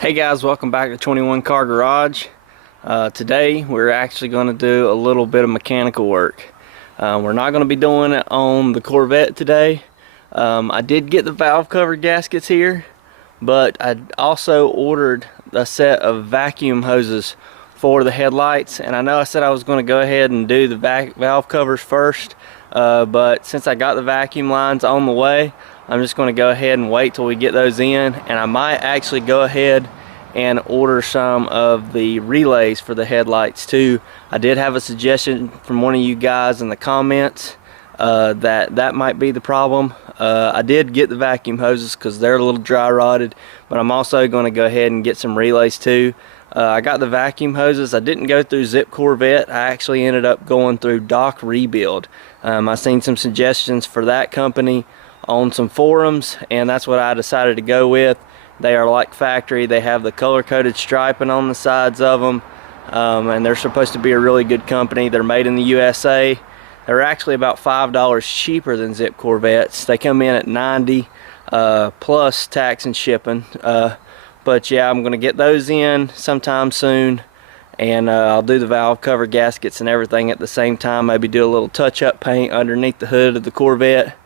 Hey guys, welcome back to 21 Car Garage. Today we're actually going to do a little bit of mechanical work. We're not going to be doing it on the Corvette today. I did get the valve cover gaskets here, but I also ordered a set of vacuum hoses for the headlights, and I know I said I was going to go ahead and do the valve covers first, but since I got the vacuum lines on the way, I'm just going to go ahead and wait till we get those in, and I might actually go ahead and order some of the relays for the headlights too. I did have a suggestion from one of you guys in the comments that might be the problem. I did get the vacuum hoses because they're a little dry rotted, but I'm also going to go ahead and get some relays too. I got the vacuum hoses. I didn't go through Zip Corvette. I actually ended up going through Doc Rebuild. I seen some suggestions for that company on some forums, and that's what I decided to go with. They are like factory. They have the color-coded striping on the sides of them, and they're supposed to be a really good company. They're made in the USA. They're actually about $5 cheaper than Zip Corvettes. They come in at $90 plus tax and shipping. But yeah, I'm going to get those in sometime soon, and I'll do the valve cover gaskets and everything at the same time. Maybe do a little touch-up paint underneath the hood of the Corvette.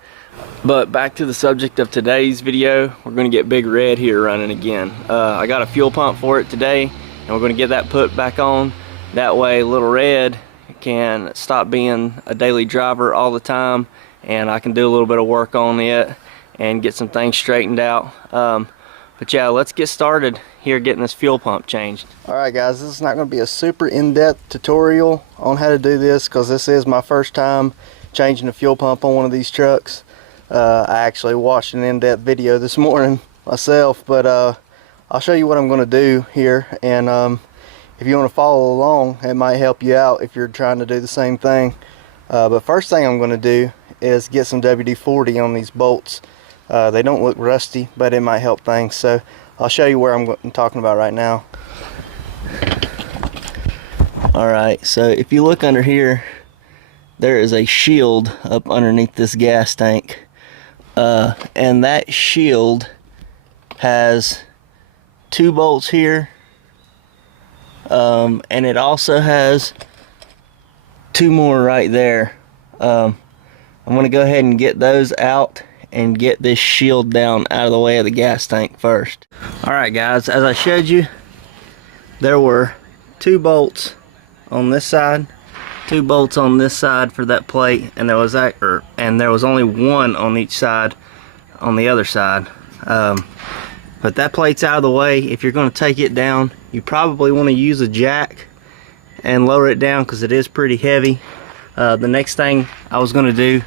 But back to the subject of today's video, we're going to get Big Red here running again. I got a fuel pump for it today, and we're going to get that put back on. That way Little Red can stop being a daily driver all the time, and I can do a little bit of work on it and get some things straightened out. But yeah, let's get started here getting this fuel pump changed. Alright guys, this is not going to be a super in-depth tutorial on how to do this, because this is my first time changing a fuel pump on one of these trucks. I actually watched an in-depth video this morning myself, but I'll show you what I'm going to do here, and if you want to follow along, it might help you out if you're trying to do the same thing. But first thing I'm going to do is get some WD-40 on these bolts. They don't look rusty, but it might help things, so I'll show you where I'm talking about right now. Alright, so if you look under here, there is a shield up underneath this gas tank. And that shield has 2 bolts here, and it also has 2 more right there. I'm going to go ahead and get those out and get this shield down out of the way of the gas tank first. Alright guys, as I showed you, there were 2 bolts on this side, 2 bolts on this side for that plate, and there was only 1 on each side on the other side. But that plate's out of the way. If you're going to take it down, you probably want to use a jack and lower it down because it is pretty heavy. The next thing I was going to do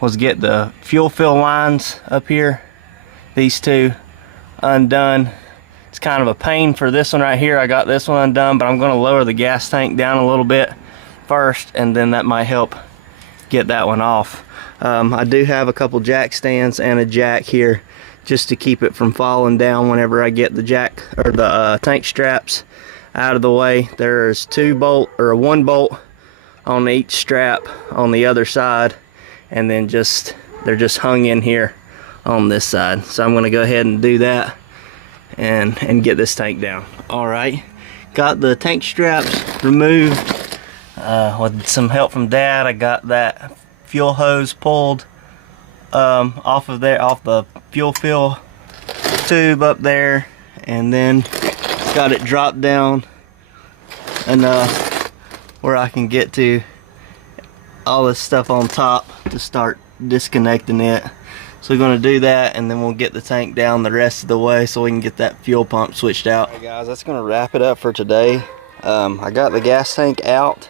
was get the fuel fill lines up here, these 2 undone. It's kind of a pain for this one right here. I got this one undone, but I'm going to lower the gas tank down a little bit first, and then that might help get that one off. I do have a couple jack stands and a jack here just to keep it from falling down whenever I get the jack or the tank straps out of the way. There's 1 bolt on each strap on the other side, and then they're just hung in here on this side. So I'm going to go ahead and do that and get this tank down. Alright, got the tank straps removed. With some help from Dad, I got that fuel hose pulled off the fuel fill tube up there, and then got it dropped down enough where I can get to all this stuff on top to start disconnecting it. So we're going to do that, and then we'll get the tank down the rest of the way so we can get that fuel pump switched out. Hey guys, that's going to wrap it up for today. I got the gas tank out.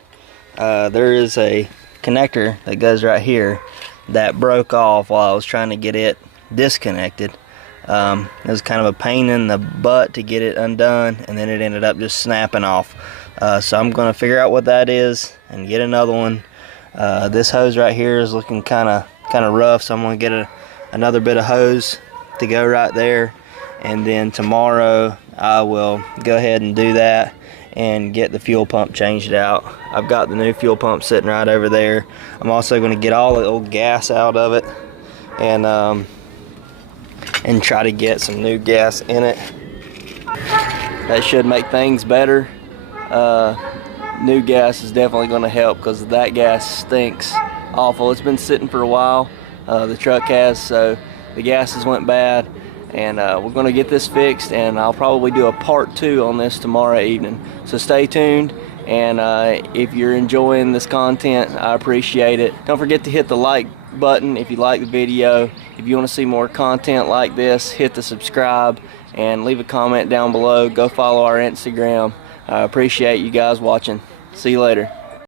There is a connector that goes right here that broke off while I was trying to get it disconnected. It was kind of a pain in the butt to get it undone, and then it ended up just snapping off. So I'm going to figure out what that is and get another one. This hose right here is looking kind of rough, so I'm going to get another bit of hose to go right there, and then tomorrow I will go ahead and do that and get the fuel pump changed out. I've got the new fuel pump sitting right over there. I'm also going to get all the old gas out of it and try to get some new gas in it. That should make things better. New gas is definitely going to help because that gas stinks awful. It's been sitting for a while, the truck has, so the gases went bad, and we're going to get this fixed, and I'll probably do a part 2 on this tomorrow evening. So stay tuned, and if you're enjoying this content, I appreciate it. Don't forget to hit the like button if you like the video. If you want to see more content like this, hit the subscribe and leave a comment down below. Go follow our Instagram. I appreciate you guys watching. See you later.